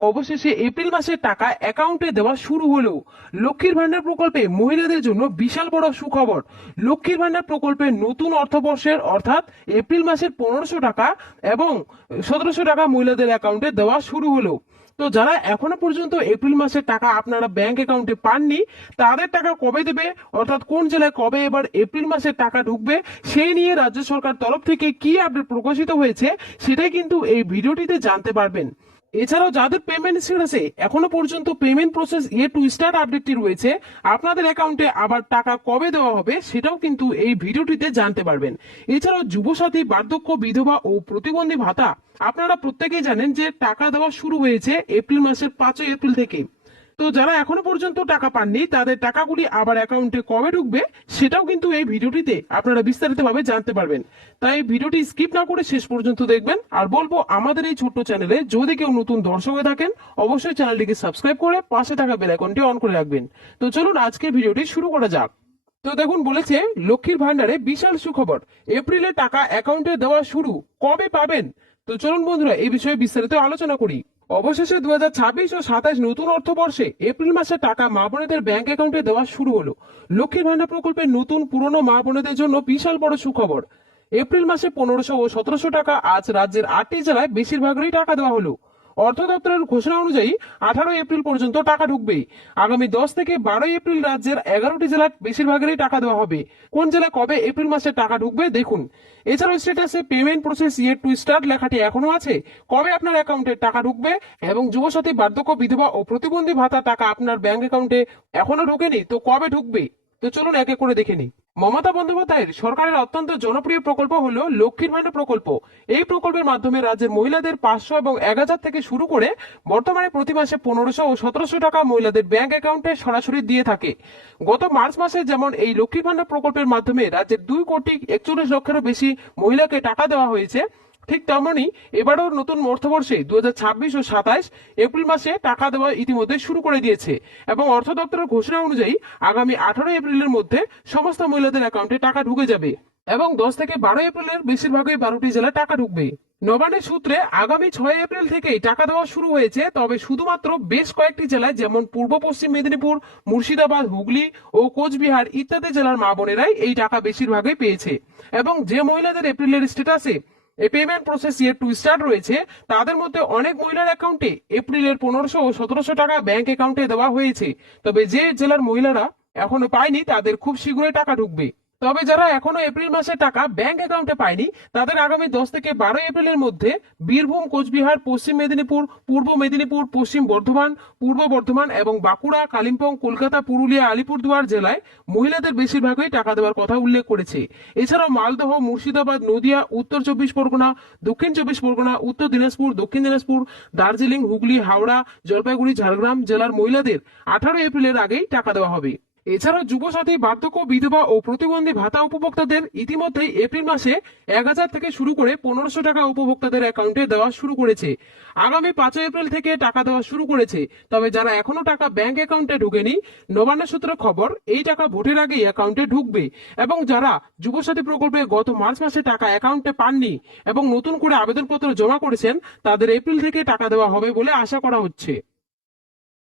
অবশেষে এপ্রিল মাসের টাকা অ্যাকাউন্টে দেওয়া শুরু হলো। লক্ষ্মীর ভান্ডার প্রকল্পে মহিলাদের জন্য বিশাল বড় সুখবর। লক্ষ্মীর ভান্ডার প্রকল্পে নতুন অর্থবর্ষের অর্থাৎ এপ্রিল মাসের 1500 টাকা এবং 1700 টাকা মহিলাদের অ্যাকাউন্টে দেওয়া শুরু হলো। তো যারা এখনো পর্যন্ত এপ্রিল মাসের টাকা আপনারা ব্যাংক অ্যাকাউন্টে পাননি, তাদের টাকা কবে দেবে, অর্থাৎ কোন জেলায় কবে এবার এপ্রিল মাসের টাকা ঢুকবে, সেই নিয়ে রাজ্য সরকার তরফ থেকে কি আপডেট প্রকাশিত হয়েছে সেটাই কিন্তু এই ভিডিওটিতে জানতে পারবেন। এছাড়াও যাদের পেমেন্ট স্ট্যাটাসে এখনো পর্যন্ত পেমেন্ট প্রসেস ইয়ে টু স্টার্ট আপডেটটি রয়েছে, আপনাদের অ্যাকাউন্টে আবার টাকা কবে দেওয়া হবে সেটাও কিন্তু এই ভিডিওটিতে জানতে পারবেন। এছাড়াও যুবসাথী, বার্ধক্য, বিধবা ও প্রতিবন্ধী ভাতা আপনারা প্রত্যেকেই জানেন যে টাকা দেওয়া শুরু হয়েছে এপ্রিল মাসের 5 এপ্রিল থেকে। তো যারা এখনো পর্যন্ত টাকা পাননি তাদের টাকাগুলি আবার অ্যাকাউন্টে কবে ঢুকবে সেটাও কিন্তু এই ভিডিওটিতে আপনারা বিস্তারিতভাবে জানতে পারবেন। তাই ভিডিওটি স্কিপ না করে শেষ পর্যন্ত দেখবেন। আর বলবো, আমাদের এই ছোট্ট চ্যানেলে যদি কেউ নতুন দর্শক হয়ে থাকেন অবশ্যই চ্যানেলটিকে সাবস্ক্রাইব করে পাশে থাকা বেল আইকনটি অন করে রাখবেন। তো চলুন আজকের ভিডিওটি শুরু করা যাক। তো দেখুন, বলেছে লক্ষ্মীর ভান্ডারে বিশাল সুখবর, এপ্রিলে টাকা অ্যাকাউন্টে দেওয়া শুরু, কবে পাবেন? তো চলুন বন্ধুরা এই বিষয়ে বিস্তারিত আলোচনা করি। অবশেষে 2026 ও 27 নতুন অর্থবর্ষে এপ্রিল মাসে টাকা মা বোনেদের ব্যাংক অ্যাকাউন্টে দেওয়া শুরু হলো। লক্ষ্মীর ভান্ডার প্রকল্পের নতুন পুরনো মা বোনেদের জন্য বিশাল বড় সুখবর। এপ্রিল মাসে 1500 ও 1700 টাকা আজ রাজ্যের 8টি জেলায় বেশিরভাগই টাকা দেওয়া হলো। অর্থ দপ্তরের ঘোষণা অনুযায়ী 18 এপ্রিল পর্যন্ত টাকা ঢুকবে। আগামী 10 থেকে 12 এপ্রিল রাজ্যের 11টি জেলার বেশিরভাগেরই টাকা দেওয়া হবে। কোন জেলায় কবে এপ্রিল মাসে টাকা ঢুকবে দেখুন। এছাড়াও স্ট্যাটাসে payment process yet to start লেখাটি এখনো আছে, কবে আপনার অ্যাকাউন্টে টাকা ঢুকবে, এবং যুবসাথী, বার্ধক্য, বিধবা ও প্রতিবন্ধী ভাতা টাকা আপনার ব্যাংক অ্যাকাউন্টে এখনো ঢোকেনি, তো কবে ঢুকবে? তো চলুন এক এক করে দেখে নিই। মমতা বন্দ্যোপাধ্যায়ের সরকারের অত্যন্ত জনপ্রিয় প্রকল্প হলো লক্ষ্মীর ভান্ডার প্রকল্প। এই প্রকল্পের মাধ্যমে রাজ্যের মহিলাদের 500 এবং 1000 থেকে শুরু করে বর্তমানে প্রতি মাসে 1500 ও 1700 টাকা মহিলাদের ব্যাংক অ্যাকাউন্টে সরাসরি দিয়ে থাকে। গত মার্চ মাসে যেমন এই লক্ষ্মীর ভান্ডার প্রকল্পের মাধ্যমে রাজ্যের 2,41,00,000 বেশি মহিলাকে টাকা দেওয়া হয়েছে, ঠিক তেমনি এবারও নতুন অর্থবর্ষে 2026 ও 27 এপ্রিল মাসে টাকা দেওয়া ইতিমধ্যে শুরু করে দিয়েছে এবং অর্থ দপ্তরের ঘোষণা অনুযায়ী আগামী 18 এপ্রিলের মধ্যে সমস্ত মহিলাদের অ্যাকাউন্টে টাকা ঢুকে যাবে এবং 10 থেকে 12 এপ্রিলের বেশিরভাগই 12টি জেলায় টাকা ঢুকবে। নবান্নের সূত্রে আগামী 6 এপ্রিল থেকেই টাকা দেওয়া শুরু হয়েছে, তবে শুধুমাত্র বেশ কয়েকটি জেলায় যেমন পূর্ব পশ্চিম মেদিনীপুর, মুর্শিদাবাদ, হুগলি ও কোচবিহার ইত্যাদি জেলার মা বোনেরাই এই টাকা বেশিরভাগই পেয়েছে। এবং যে মহিলাদের এপ্রিলের স্ট্যাটাসে এই payment process yet to start রয়েছে, তাদের মধ্যে অনেক মহিলার অ্যাকাউন্টে এপ্রিলের 1500 ও 1700 টাকা ব্যাংক অ্যাকাউন্টে দেওয়া হয়েছে। তবে যে জেলার মহিলারা এখনো পায়নি তাদের খুব শীঘ্রই টাকা ঢুকবে। তবে যারা এখনো এপ্রিল মাসের টাকা ব্যাংক অ্যাকাউন্টে পায়নি তাদের আগামী 10 থেকে 12 এপ্রিলের মধ্যে বীরভূম, কোচবিহার, পশ্চিম মেদিনীপুর, পূর্ব মেদিনীপুর, পশ্চিম বর্ধমান, পূর্ব বর্ধমান এবং বাঁকুড়া, কালিম্পং, কলকাতা, পুরুলিয়া, আলিপুরদুয়ার জেলায় মহিলাদের বেশিরভাগই টাকা দেওয়ার কথা উল্লেখ করেছে। এছাড়াও মালদহ, মুর্শিদাবাদ, নদিয়া, উত্তর 24 পরগনা, দক্ষিণ 24 পরগনা, উত্তর দিনাজপুর, দক্ষিণ দিনাজপুর, দার্জিলিং, হুগলি, হাওড়া, জলপাইগুড়ি, ঝাড়গ্রাম জেলার মহিলাদের 18 এপ্রিলের আগেই টাকা দেওয়া হবে। এছাড়াও যুবসাথী, বার্ধক্য, বিধবা ও প্রতিবন্ধী ভাতা উপভোক্তাদের ইতিমধ্যেই এপ্রিল মাসে 1000 থেকে শুরু করে 1500 টাকা উপভোক্তাদের অ্যাকাউন্টে দেওয়া শুরু করেছে। আগামী 5 এপ্রিল থেকে টাকা দেওয়া শুরু করেছে। তবে যারা এখনো টাকা ব্যাংক অ্যাকাউন্টে ঢুকেনি, নবান্ন সূত্রে খবর এই টাকা ভোটের আগেই অ্যাকাউন্টে ঢুকবে। এবং যারা যুবসাথী প্রকল্পে গত মার্চ মাসে টাকা অ্যাকাউন্টে পাননি এবং নতুন করে আবেদনপত্র জমা করেছেন, তাদের এপ্রিল থেকে টাকা দেওয়া হবে বলে আশা করা হচ্ছে।